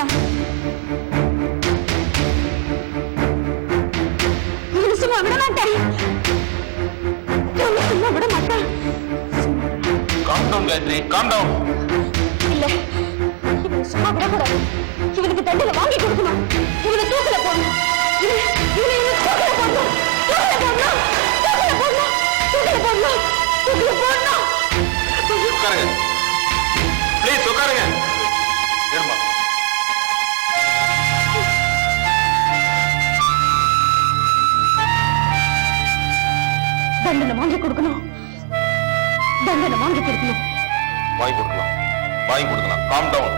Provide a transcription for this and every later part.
மாட்டேன். சும்மா விட மாட்டேன். சும்மா விட மாட்டேன். Calm down, Gayatri. Calm down. இல்ல, இவனை சும்மா விடக்கூடாது. இவனுக்கு தண்டனை வாங்கி கொடுக்கணும். இவனை தூக்கில போடணும். இவனை தூக்கில போடணும். தூக்கில போடணும். தூக்கில போடணும். தூக்கில போடணும். தூக்கில போடணும். உட்காருங்க. Please, உட்காருங்க. ஏம்மா? தண்டனை வாங்கி கொடுக்கணும். தண்டனை வாங்கி கொடுக்கணும். வாங்கி கொடுக்கலாம். வாங்கி கொடுக்கலாம். Calm down.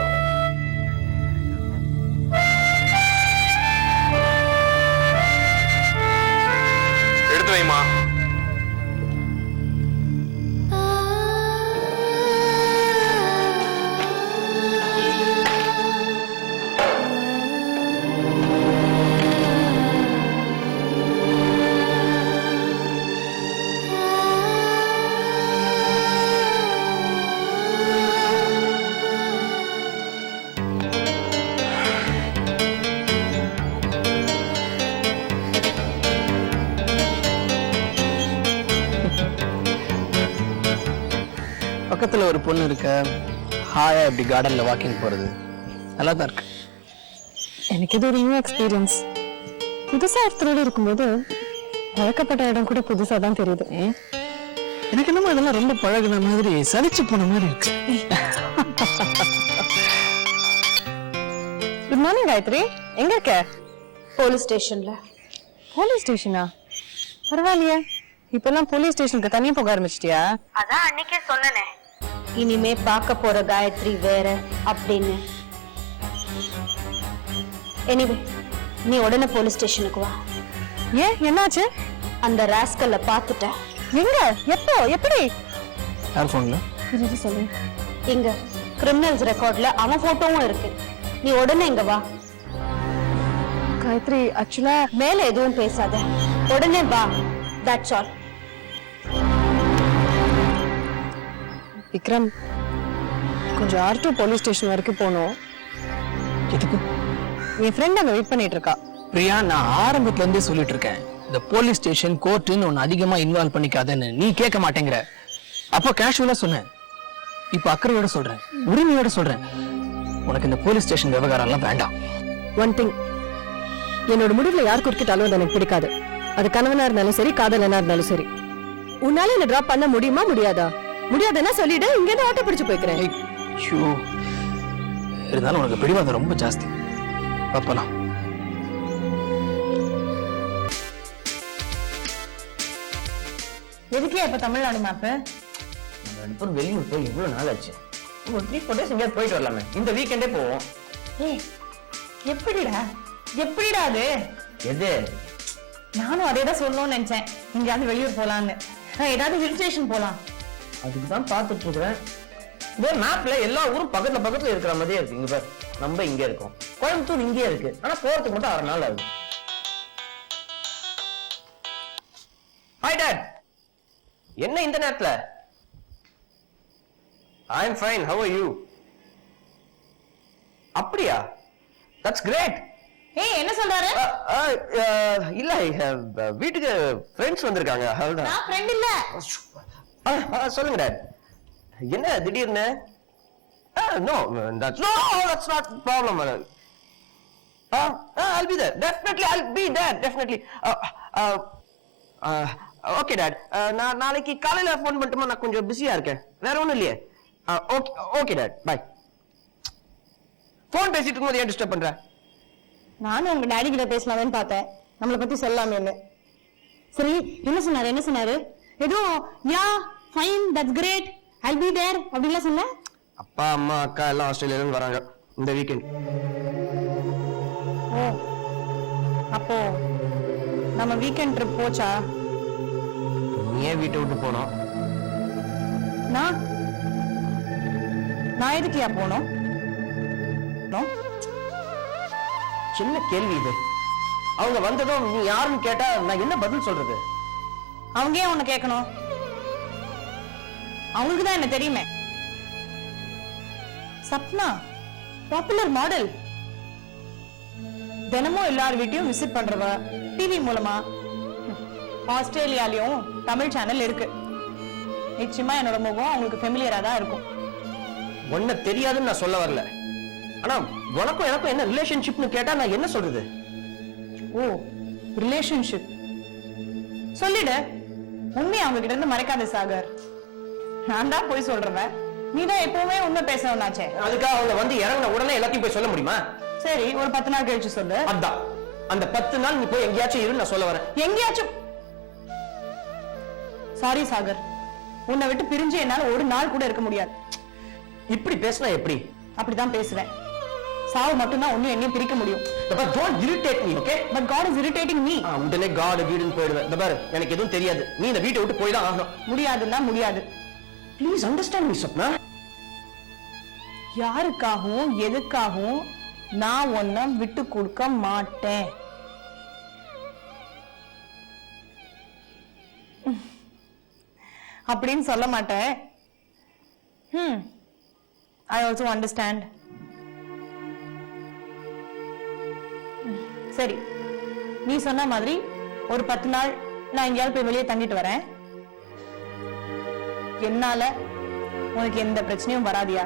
எடுத்து வைமா. பக்கத்துல ஒரு பொண்ணு இருக்க, ஹாயா இப்படி கார்டன்ல வாக்கிங் போறது நல்லா தான் இருக்கு. எனக்கு இது ஒரு நியூ எக்ஸ்பீரியன்ஸ். புதுசா இடத்துல இருக்கும்போது பழக்கப்பட்ட இடம் கூட புதுசா தான் தெரியுது. எனக்கு என்னமோ இதெல்லாம் ரொம்ப பழகுன மாதிரி, சலிச்சு போன மாதிரி இருக்கு. குட் மார்னிங் காயத்ரி, எங்க இருக்க? போலீஸ் ஸ்டேஷன்ல. போலீஸ் ஸ்டேஷனா? பரவாயில்லையே, இப்பெல்லாம் போலீஸ் ஸ்டேஷனுக்கு தனியா போக ஆரம்பிச்சிட்டியா? அதான் அன்னைக்கே சொன்னனே, இனிமே பார்க்க போற காயத்ரி வேற அப்படின்னு. எனிவே, நீ உடனே போலீஸ் ஸ்டேஷனுக்கு வா. ஏன், என்னாச்சு? அந்த ராஸ்கல்ல பாத்துட்டேன். எங்க, எப்போ, எப்படி? யார் போன்ல? சொல்லு. இங்க கிரிமினல்ஸ் ரெக்கார்ட்ல அவன் போட்டோவும் இருக்கு. நீ உடனே இங்க வா. காயத்ரி, ஆக்சுவலா மேல எதுவும் பேசாத, உடனே வா. That's all. விக்ரம், கொஞ்சம் R2 போலீஸ் ஸ்டேஷன் வரைக்கும் போகணும். எதுக்கு? என் ஃப்ரெண்ட் அங்க வெயிட் பண்ணிட்டு இருக்கா. பிரியா, நான் ஆரம்பத்துல இருந்தே சொல்லிட்டு இருக்கேன், இந்த போலீஸ் ஸ்டேஷன் கோர்ட்டுன்னு ஒன்னு அதிகமா இன்வால்வ் பண்ணிக்காதன்னு. நீ கேட்க மாட்டேங்கிற. அப்ப கேஷுவலா சொன்னேன், இப்ப அக்கறையோட சொல்றேன், உரிமையோட சொல்றேன். உனக்கு இந்த போலீஸ் ஸ்டேஷன் விவகாரம் எல்லாம் வேண்டாம். ஒன் திங், என்னோட முடிவுல யார் குறுக்கிட்டாலும் அது எனக்கு பிடிக்காது. அது கணவனா இருந்தாலும் சரி, காதலனா இருந்தாலும் சரி. உன்னால என்ன டிராப் பண்ண முடியுமா, முடியாதா? முடியாதுன்னா சொல்லிடு, இங்க இருந்து ஆட்டோ பிடிச்சு போய்க்கிறேன். இருந்தாலும் உனக்கு பிடிவாதம் ரொம்ப ஜாஸ்தி. பாப்பலாம். எதுக்கே இப்ப தமிழ்நாடு மேப்பு? வெளியூர் போய் இவ்வளவு நாள் ஆச்சு. ஒரு 3-4 days எங்கேயாவது போயிட்டு வரலாமே. இந்த வீக்கெண்டே போவோம். எப்படிடா எப்படிடா அது? எது? நானும் அதே தான் சொல்லணும்னு நினைச்சேன். எங்கேயாவது வெளியூர் போலான்னு. ஏதாவது ஹில் ஸ்டேஷன் போலாம். அதுக்குதான் பாத்துட்டு இருக்கிறேன். இதே மேப்ல எல்லா ஊரும் பக்கத்துல பக்கத்துல இருக்கிற மாதிரியே இருக்கு. இங்க பாரு, நம்ம இங்க இருக்கோம், கோயம்புத்தூர் இங்கே இருக்கு. ஆனா போறதுக்கு மட்டும் 6 நாள் ஆகுது. ஹாய் டாட், என்ன இந்த நேரத்துல? I am fine, how are you? அப்படியா? That's great. ஏய், என்ன சொல்றாரு? இல்ல, வீட்டுக்கு ஃப்ரெண்ட்ஸ் வந்திருக்காங்க. நான் ஃப்ரெண்ட் இல்ல. சொல்லுங்க டாட். என்ன திடீர்னு? No, that's not problem. I'll be there. Definitely, I'll be there. Definitely. Okay, Dad. நான் நாளைக்கு காலையில ஃபோன் பண்ணட்டுமா? நான் கொஞ்சம் பிஸியா இருக்கேன். வேற ஒண்ணும் இல்லையே. Okay, Dad. Bye. ஃபோன் பேசிட்டு இருக்கும்போது ஏன் டிஸ்டர்ப் பண்ற? நானும் உங்க டாடி கிட்ட பேசலாமேன்னு பார்த்தேன், நம்மளை பத்தி சொல்லாமேன்னு. சரி, என்ன சொன்னாரு? ஏதோ yeah fine, that's great, I be there அப்படிலாம் சொன்ன. அப்பா, அம்மா, அக்கா எல்லாம் ஆஸ்திரேலியால இருந்து வராங்க இந்த வீக்கெண்ட். ஓ, அப்போ நம்ம வீக்கெண்ட் ட்ரிப் போச்சா? நீ ஏன் வீட்டை விட்டு போனோம்? நான் எதுக்குயா போனோம்? சின்ன கேள்வி இது. அவங்க வந்ததும் நீ யாருன்னு கேட்டா நான் என்ன பதில் சொல்றது? அவங்க ஏன் உன்னை கேட்கணும்? அவங்களுக்கு தான் என்ன தெரியுமே. சப்னா பாப்புலர் மாடல், தினமும் எல்லார் வீட்டையும் விசிட் பண்றவ, டிவி மூலமா. ஆஸ்திரேலியாலயும் தமிழ் சேனல் இருக்கு. நிச்சயமா என்னோட முகம் உங்களுக்கு ஃபெமிலியரா தான் இருக்கும். ஒன்ன தெரியாதுன்னு நான் சொல்ல வரல. ஆனா உனக்கும் எனக்கும் என்ன ரிலேஷன்ஷிப்னு கேட்டா நான் என்ன சொல்றது? ஓ, ரிலேஷன்ஷிப் சொல்லிடு. உண்மையை அவங்க கிட்ட இருந்து மறைக்காத சாகர். நான் தான் போய் சொல்றவன், நீ தான் எப்பவுமே உண்மை பேசணும்னாச்சே. அதுக்காக அவங்க வந்து இறங்கின உடனே எல்லாத்தையும் போய் சொல்ல முடியுமா? சரி, ஒரு 10 நாள் கழிச்சு சொல்லு. அதான் அந்த 10 நாள் நீ போய் எங்கேயாச்சும் இரு, நான் சொல்ல வரேன். எங்கேயாச்சும். சாரி சாகர், உன்னை விட்டு பிரிஞ்சு என்னால ஒரு நாள் கூட இருக்க முடியாது. இப்படி பேசினா எப்படி? அப்படிதான் பேசுவேன். சாவு மட்டும்தான் ஒன்னும் என்னையும் பிரிக்க முடியும். Don't irritate me, okay? But God is irritating me. உடனே God வீடுன்னு போயிடுவேன். இந்த பாரு, எனக்கு எதுவும் தெரியாது. நீ இந்த வீட்டை விட்டு போய் தான் ஆகணும். முடியாதுன்னா முடியாது. Please understand me, Swapna. யாருக்காகவும் எதுக்காகவும் நான் ஒன்ன விட்டு கொடுக்க மாட்டேன். அப்படின்னு சொல்ல மாட்டேன். I also understand. சரி, நீ சொன்ன மாதிரி ஒரு 10 நாள் நான் எங்கேயாவது போய் வெளியே தங்கிட்டு வரேன். என்னால உனக்கு எந்த பிரச்சனையும் வராதியா?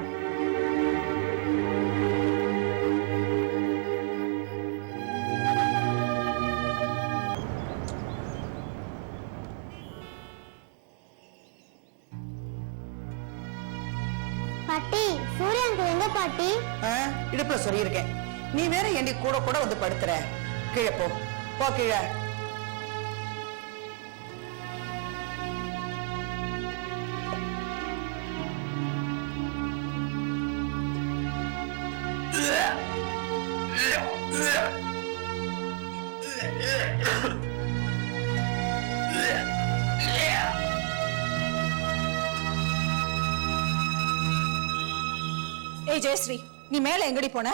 பாட்டி, சூரியனுக்கு எங்க பாட்டி? இடுப்புல சொல்லி இருக்கேன். நீ வேற என்னை கூட கூட வந்து படுத்துற. கீழே போ, போ கீழே. ஏய் ஜெயஸ்ரீ, நீ மேல எங்கடி போன?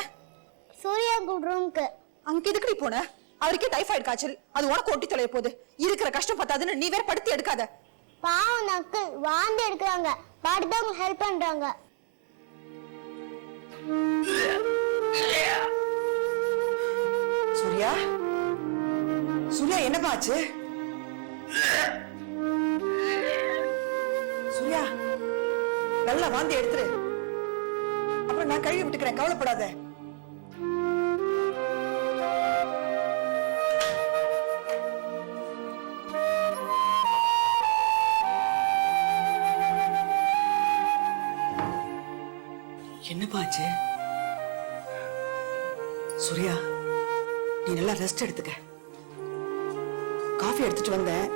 சூர்யா ரூம்க்கு. அங்க எதுக்குடி போன? அவருக்கே டைஃபாய்டு காய்ச்சல், அது உனக்கு ஒட்டி தொலைய போகுது. இருக்கிற கஷ்டம் பத்தாதுன்னு நீ வேற படுத்தி எடுக்காத. பாவம் நக்கு வாந்தி எடுக்கிறாங்க, பாட்டி தான் உங்களுக்கு ஹெல்ப் பண்றாங்க. சூர்யா, சூர்யா என்னப்பா ஆச்சு? சூர்யா, நல்லா வாந்தி எடுத்துரு. அப்புறம் நான் கழுவி விட்டுக்கிறேன், கவலைப்படாத. என்னப்பா ஆச்சு? சூர்யா, நீ நல்லா ரெஸ்ட் எடுத்துக்க. காஃபி எடுத்துட்டு வந்தேன்,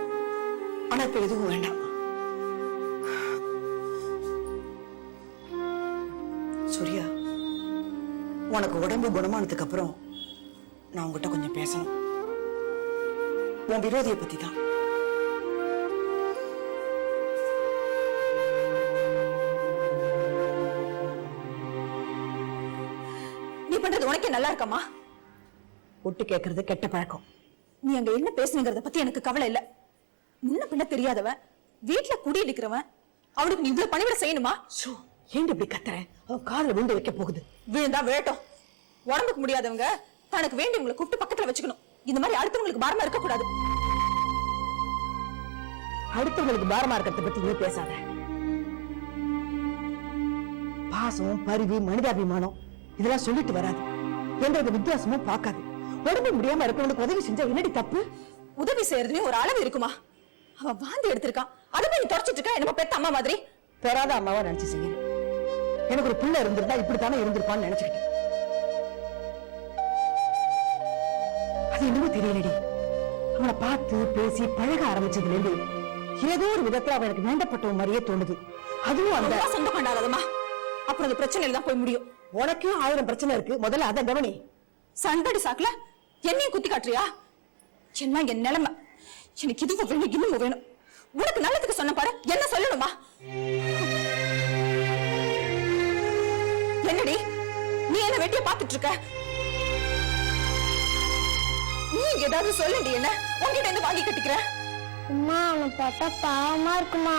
ஆனா இப்ப எதுவும் வேண்டாம். சூர்யா, உனக்கு உடம்பு குணமானதுக்கு அப்புறம் நான் உங்ககிட்ட கொஞ்சம் பேசணும். உன் விரோதியை பத்தி தான். நீ பண்றது உனக்கே நல்லா இருக்கமா? ஒட்டு கேட்கறது கெட்ட பழக்கம். நீ அங்க என்ன பேசுனீங்கறத பத்தி எனக்கு கவலை இல்ல. முன்ன பின்ன தெரியாதவன், வீட்டுல குடியிருக்கிறவன், அவனுக்கு நீ இவ்வளவு பணிவிட செய்யணுமா? ஏன் இப்படி கத்துற? அவன் காதுல விழுந்து வைக்க போகுது. விழுந்தா விழட்டும். உடம்புக்கு முடியாதவங்க தனக்கு வேண்டியவங்களை கூப்பிட்டு பக்கத்துல வச்சுக்கணும். இந்த மாதிரி அடுத்தவங்களுக்கு பாரமா இருக்க கூடாது. அடுத்தவங்களுக்கு பாரமா இருக்கிறத பத்தி நீ பேசாத. பாசம், பரிவு, மனிதாபிமானம் இதெல்லாம் சொல்லிட்டு வராது. எந்த வித்தியாசமும் பார்க்காது. உடம்பு முடியாம இருக்கிறவங்களுக்கு உதவி செஞ்சா என்னடி தப்பு? உதவி செய்யறதுலயும் ஒரு அளவு இருக்குமா? அவன் வாந்தி எடுத்திருக்கான், அதை போய் நீ தொடச்சிட்டு இருக்கா? என்னமோ பெத்த அம்மா மாதிரி. பெறாத அம்மாவா நினைச்சு செய்யறேன். எனக்கு ஒரு பிள்ளை இருந்திருந்தா இப்படித்தானே இருந்திருப்பான்னு நினைச்சுக்கிட்டேன். அது என்னமோ தெரியலடி, அவனை பார்த்து பேசி பழக ஆரம்பிச்சதுல இருந்து ஏதோ ஒரு விதத்துல அவன் எனக்கு வேண்டப்பட்டவன் மாதிரியே தோணுது. அதுவும் அந்த சொந்தம் பண்ணாதமா, அப்புறம் அந்த பிரச்சனையில தான் போய் முடியும். உனக்கும் 1000 பிரச்சனை இருக்கு, முதல்ல அதை கவனி. சண்டடி சாக்குல என்னையும் குத்தி காட்டுறியா? என்ன என் நிலைமை? எனக்கு இதுவும் வேணும், இன்னும் வேணும். உனக்கு நல்லதுக்கு சொன்ன பாரு, என்ன சொல்லணுமா? என்னடி நீ என்ன வெட்டிய பாத்துட்டு இருக்க? நீ ஏதாவது சொல்லடி. என்ன உன்கிட்ட இருந்து வாங்கி கட்டிக்கிற? அம்மா, அவனை பார்த்தா பாவமா இருக்குமா?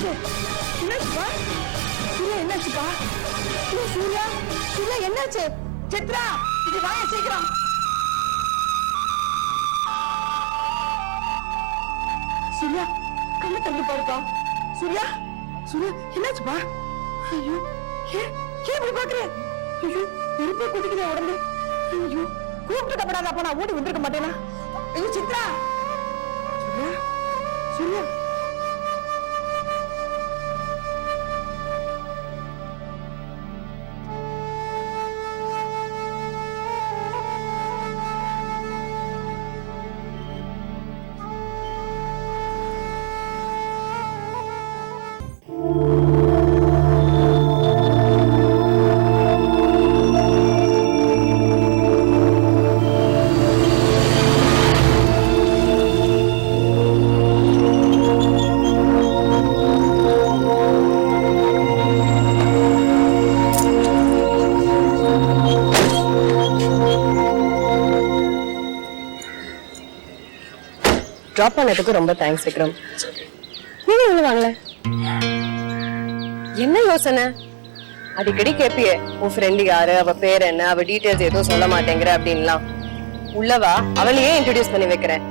என்னாச்சு என்னாச்சுப்பா சூர்யா என்னாச்சுப்பா சூர்யா சூர்யா என்னாச்சு சித்ரா இது வாய சீக்கிரம் சூர்யா கண்ணை தந்து பாருப்பா சூர்யா சூர்யா என்னாச்சுப்பா ஐயோ ஏன் இப்படி பாக்குற ஐயோ நெருப்பே குதிக்குதே உடம்பு ஐயோ கூப்பிட்டு தப்படாத அப்ப நான் ஓடி வந்திருக்க மாட்டேனா ஐயோ சித்ரா சூர்யா சூர்யா டிராப் பண்ணதுக்கு ரொம்ப தேங்க்ஸ் விக்ரம். நீங்க உள்ள வாங்கல. என்ன யோசனை? அடிக்கடி கேப்பியே உன் ஃப்ரெண்டு யாரு, அவ பேர் என்ன, அவ டீடைல்ஸ் எதுவும் சொல்ல மாட்டேங்கிற அப்படின்லாம். உள்ளவா அவளையே இன்ட்ரோடியூஸ் பண்ணி வைக்கிறேன்.